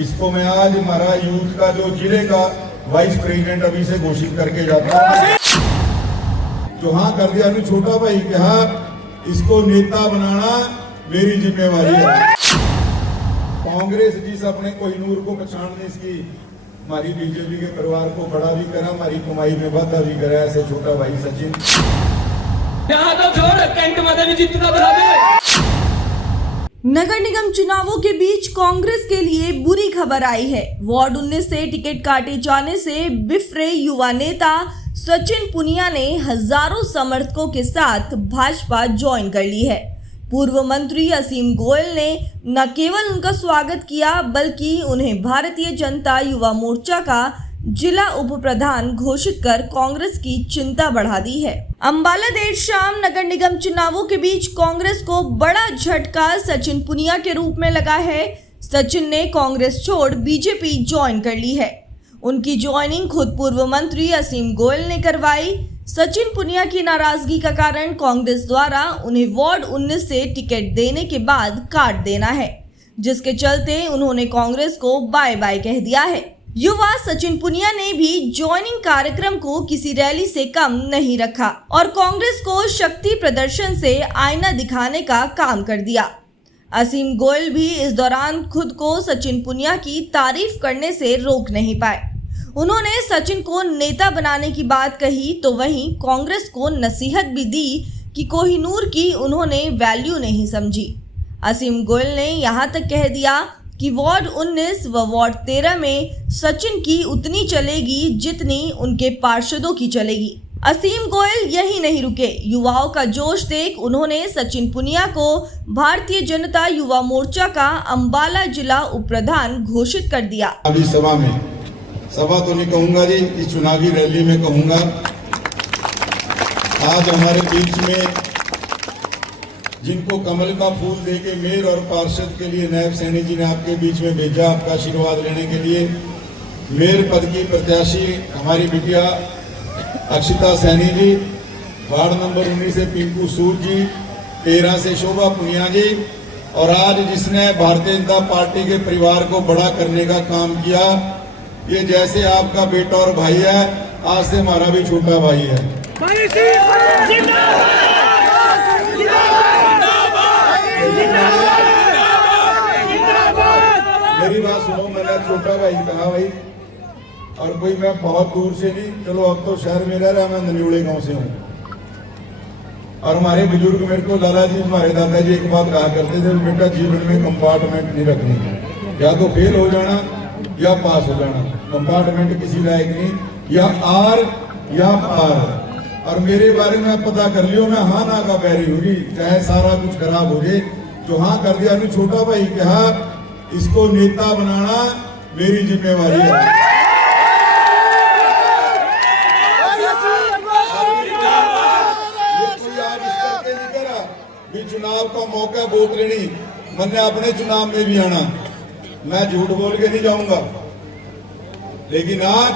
इसको मैं आज हमारा यूथ का जो जिले का वाइस प्रेसिडेंट अभी से घोषित करके जाता हूँ। जो हाँ कर दिया अभी छोटा भाई कि हाँ इसको नेता बनाना मेरी जिम्मेवारी है। कांग्रेस जिस अपने कोहिनूर को पहचानने इसकी हमारी बीजेपी के परिवार को बड़ा भी करा, हमारी कमाई में वाधा भी करा, ऐसे छोटा भाई सचिन नगर निगम चुनावों के बीच कांग्रेस के लिए बुरी खबर आई है। वार्ड 19 से टिकट काटे जाने से बिफरे युवा नेता सचिन पुनिया ने हजारों समर्थकों के साथ भाजपा ज्वाइन कर ली है। पूर्व मंत्री असीम गोयल ने न केवल उनका स्वागत किया बल्कि उन्हें भारतीय जनता युवा मोर्चा का जिला उप प्रधान घोषित कर कांग्रेस की चिंता बढ़ा दी है। अंबाला देर शाम नगर निगम चुनावों के बीच कांग्रेस को बड़ा झटका सचिन पुनिया के रूप में लगा है। सचिन ने कांग्रेस छोड़ बीजेपी ज्वाइन कर ली है। उनकी ज्वाइनिंग खुद पूर्व मंत्री असीम गोयल ने करवाई। सचिन पुनिया की नाराजगी का कारण कांग्रेस द्वारा उन्हें वार्ड 19 से टिकट देने के बाद काट देना है, जिसके चलते उन्होंने कांग्रेस को बाय बाय कह दिया है। युवा सचिन पुनिया ने भी ज्वाइनिंग कार्यक्रम को किसी रैली से कम नहीं रखा और कांग्रेस को शक्ति प्रदर्शन से आईना दिखाने का काम कर दिया। असीम गोयल भी इस दौरान खुद को सचिन पुनिया की तारीफ करने से रोक नहीं पाए। उन्होंने सचिन को नेता बनाने की बात कही तो वहीं कांग्रेस को नसीहत भी दी कि कोहिनूर की उन्होंने वैल्यू नहीं समझी। असीम गोयल ने यहां तक कह दिया कि वार्ड 19 व वार्ड 13 में सचिन की उतनी चलेगी जितनी उनके पार्षदों की चलेगी। असीम गोयल यही नहीं रुके। युवाओं का जोश देख उन्होंने सचिन पुनिया को भारतीय जनता युवा मोर्चा का अंबाला जिला उप प्रधान घोषित कर दिया। अभी सभा तो नहीं कहूंगा जी, इस चुनावी रैली में कहूंगा। आज हमारे बीच में जिनको कमल का फूल देके मेयर और पार्षद के लिए नायब सैनी जी ने आपके बीच में भेजा आपका आशीर्वाद लेने के लिए, मेयर पद की प्रत्याशी हमारी बिटिया अक्षिता सैनी जी, वार्ड नंबर 19 से पिंकू सूर जी, 13 से शोभा पुनिया जी, और आज जिसने भारतीय जनता पार्टी के परिवार को बड़ा करने का काम किया, ये जैसे आपका बेटा और भाई है, आज से हमारा भी छोटा भाई है। मेरी बात सुनो, मैंने छोटा भाई कहा भाई, और कोई मैं बहुत दूर से नहीं, चलो अब तो शहर में रह रहा, मैं ननिवड़े गांव से हूँ। और हमारे बुजुर्ग मेरे को लाला जी, हमारे दादाजी एक बात कहा करते थे, बेटा जीवन में कंपार्टमेंट नहीं रखनी, या तो फेल हो जाना या पास हो जाना, कंपार्टमेंट किसी लायक नहीं, या आर या पार। और मेरे बारे में पता कर लियो, मैं हाँ ना का बैरी होगी, चाहे सारा कुछ खराब हो जाए। जो हाँ कर दिया अभी छोटा भाई कि हाँ इसको नेता बनाना मेरी जिम्मेवारी है। भी चुनाव का मौका वोट लेनी, मैंने अपने चुनाव में भी आना, मैं झूठ बोल के नहीं जाऊंगा। लेकिन आज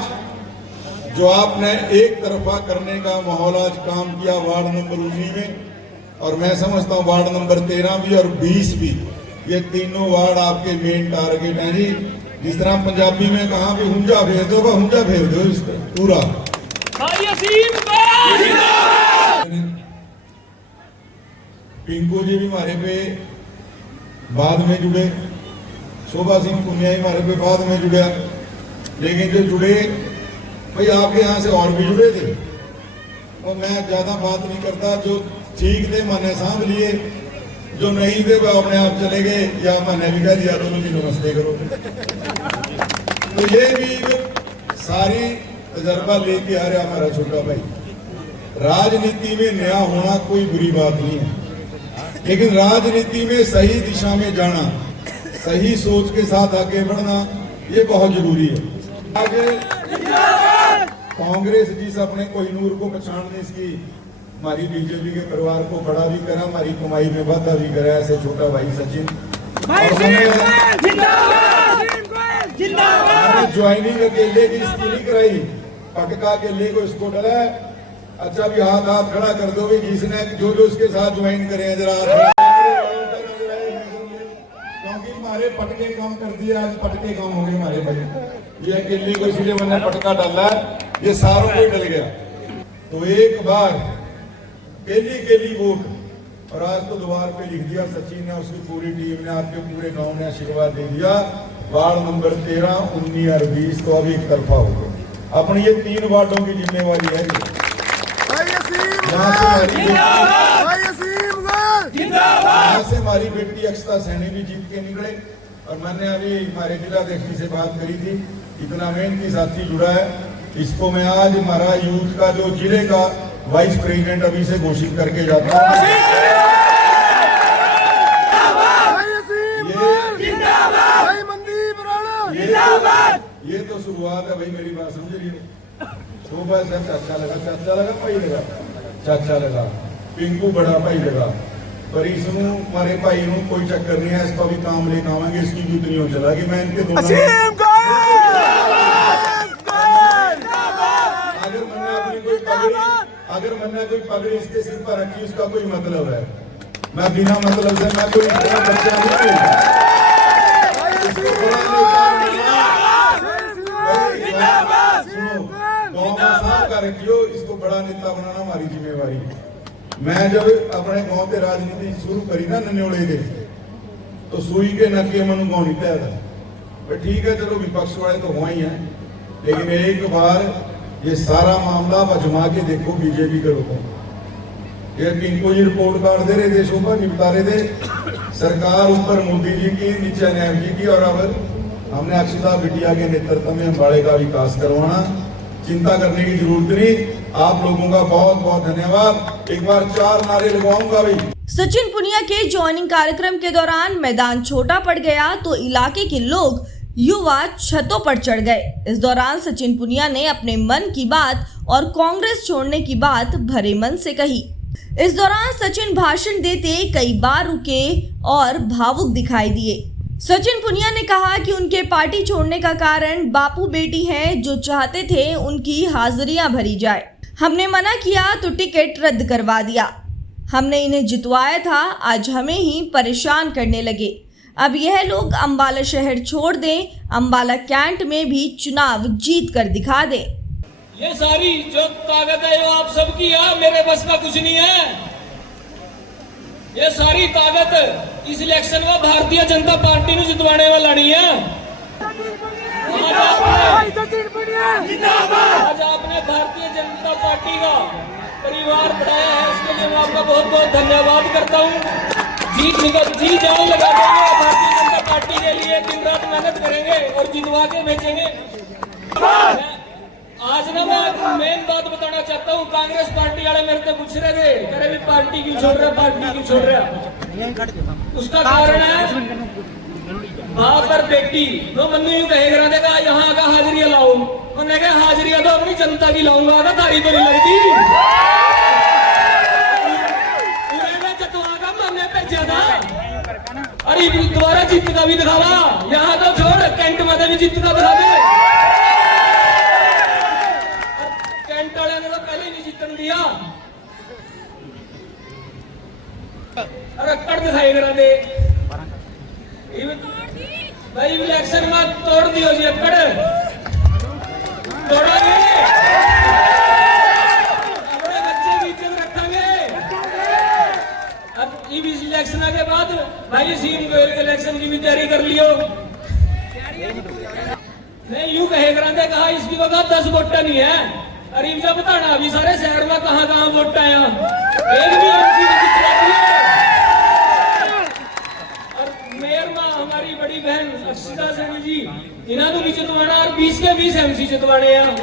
जो आपने एक तरफा करने का माहौल आज काम किया वार्ड नंबर 19 में, और मैं समझता हूँ वार्ड नंबर 13 भी और 20 भी, ये तीनों वार्ड आपके मेन टारगेट हैं जी। जिस तरह पंजाबी में कहा भी हुंजा फेर दो, हुंजा फेर दो इस पर पूरा। पिंकू जी भी हमारे पे बाद में जुड़े, शोभा सिंह पुनिया ही हमारे पे बाद में जुड़ा, लेकिन जो जुड़े भाई आपके यहाँ से और भी जुड़े थे। और मैं ज्यादा बात नहीं करता, जो ठीक थे मैंने सांभ लिए, जो नहीं थे वो अपने आप चले गए, या मैंने भी कह दिया दोनों की नमस्ते करो। तो ये भी सारी तजर्बा लेके आ रहा हमारा छोटा भाई। राजनीति में नया होना कोई बुरी बात नहीं है, लेकिन राजनीति में सही दिशा में जाना, सही सोच के साथ आगे बढ़ना, ये बहुत जरूरी है। आगे कांग्रेस जिस अपने कोहिनूर को पहचानने इसकी हमारी बीजेपी के परिवार को बड़ा भी करा, हमारी कमाई में वाधा भी करा, ऐसे छोटा भाई सचिन। ज्वाइनिंग अकेले की इसकी नहीं कराई, पटका अकेले को इसको डला। अच्छा भी हाथ खड़ा कर दो भी, जिसने जो इसके साथ ज्वाइन करे जरा, क्योंकि हमारे पहले पटके काम कर दिया, आज पटके काम हो गए हमारे भाई। ये अकेले को इसलिए मैंने पटका डाला, ये सारों को डल गया। तो एक बार केली वोट, और आज तो द्वार पे लिख दिया सचिन ने, उसकी पूरी टीम ने, आपके पूरे गांव ने आशीर्वाद दे दिया। वार्ड नंबर 13, 19 और 20 तो अभी एक तरफा हो गए। अपनी ये 3 वार्डों की जिम्मेवारी है। यहाँ से हमारी बेटी अक्षता सैनी भी जीत के निकले, और मैंने अभी हमारे जिलाध्यक्ष से बात करी थी, इतना मेहनती साथी जुड़ा है, इसको मैं आज हमारा यूथ का जो जिले का वाइस प्रेसिडेंट अभी से घोषित करके जाता हूँ। ये तो शुरुआत है भाई, मेरी बात समझ रही हो। शोभा से अच्छा लगा भाई लगा, चाचा लगा, पिंकू बड़ा भाई लगा, पर इसमें हमारे भाई नू कोई चक्कर नहीं है, इसका भी काम लेकर आवेंगे, इसकी भी उतनी हो चला कि मैं इनके दोनों अगर मैंने कोई पगड़ी इसके सिर पर रखी, उसका कोई मतलब है। मैं बिना मतलब से मैं कोई इतना बच्चा नहीं रखियो, इसको बड़ा नेता बनाना हमारी जिम्मेवारी। मैं जब अपने गांव के राजनीति शुरू करी ना नन्योले के, तो सुई के नके मनु गाँव नहीं तय था। ठीक है, चलो विपक्ष वाले तो हुआ ही है, लेकिन एक बार ये सारा मामला बजमा के देखो बीजेपी के लोगों। ये पिंको जी रिपोर्ट कार्ड दे रहे थे, शोभा जी बता रहे थे, सरकार ऊपर मोदी जी की, नीचे नैब जी की, और अब हमने अक्षता बिटिया के नेतृत्व में अम्बाड़े का विकास करवाना। चिंता करने की जरूरत नहीं। आप लोगों का बहुत बहुत धन्यवाद। एक बार 4 नारे लगवाऊंगा भाई। सचिन पुनिया के ज्वाइनिंग कार्यक्रम के दौरान मैदान छोटा पड़ गया तो इलाके के लोग युवा छतों पर चढ़ गए। इस दौरान सचिन पुनिया ने अपने मन की बात और कांग्रेस छोड़ने की बात भरे मन से कही। इस दौरान सचिन भाषण देते कई बार रुके और भावुक दिखाई दिए। सचिन पुनिया ने कहा कि उनके पार्टी छोड़ने का कारण बापू बेटी हैं, जो चाहते थे उनकी हाजिरियां भरी जाए। हमने मना किया तो टिकट रद्द करवा दिया। हमने इन्हें जितवाया था, आज हमें ही परेशान करने लगे। अब यह लोग अंबाला शहर छोड़ दें, अंबाला कैंट में भी चुनाव जीत कर दिखा दें। ये सारी जो ताकत है वो आप सबकी है, मेरे बस का कुछ नहीं है। ये सारी ताकत इस इलेक्शन में भारतीय जनता पार्टी ने जितवाने में लड़ी है। आज आपने भारतीय जनता पार्टी का परिवार बढ़ाया है, इसके लिए मैं आपका बहुत बहुत धन्यवाद करता हूँ। जी जान लगा देंगे भारतीय जनता पार्टी के लिए, दिन रात मेहनत करेंगे और जितवा के बेचेंगे। आज ना मैं मेन बात बताना चाहता हूँ, कांग्रेस पार्टी वाले मेरे से पूछ रहे थे, कह रहे भी पार्टी क्यों छोड़ रहे, पार्टी क्यों छोड़ रहे। उसका कारण है बाप और बेटी। तो मन्नू यूं कहेगा देखा यहाँ का हाजिरिया लाओ, उन्होंने कहा हाजिरिया तो अपनी जनता की लाऊंगा, तारी तो नहीं लगती। अरे दोबारा जीत का भी दिखावा, यहाँ तो छोड़ कैंट में भी जीत का दिखा दे। कैंट वाले ने तो पहले ही नहीं जीतन दिया, अरे कर दिखाई करा दे भाई। इलेक्शन में तोड़ दियो जी, अकड़ तोड़ोगे, अपने बच्चे भी इज्जत रखेंगे। अब इस इलेक्शन के बाद भाई सीएम गोयल के इलेक्शन की भी तैयारी कर लियो। नहीं यूं कहा इसकी वजह 10 वोट नहीं है। अरे मुझे बताना अभी सारे शहर में कहाँ वोट आया, एक भी और मेयर में हमारी बड़ी बहन अक्षता सैनी जी, इन्होंने भी जितवाना और 20 के 20 MC जितवाने हैं।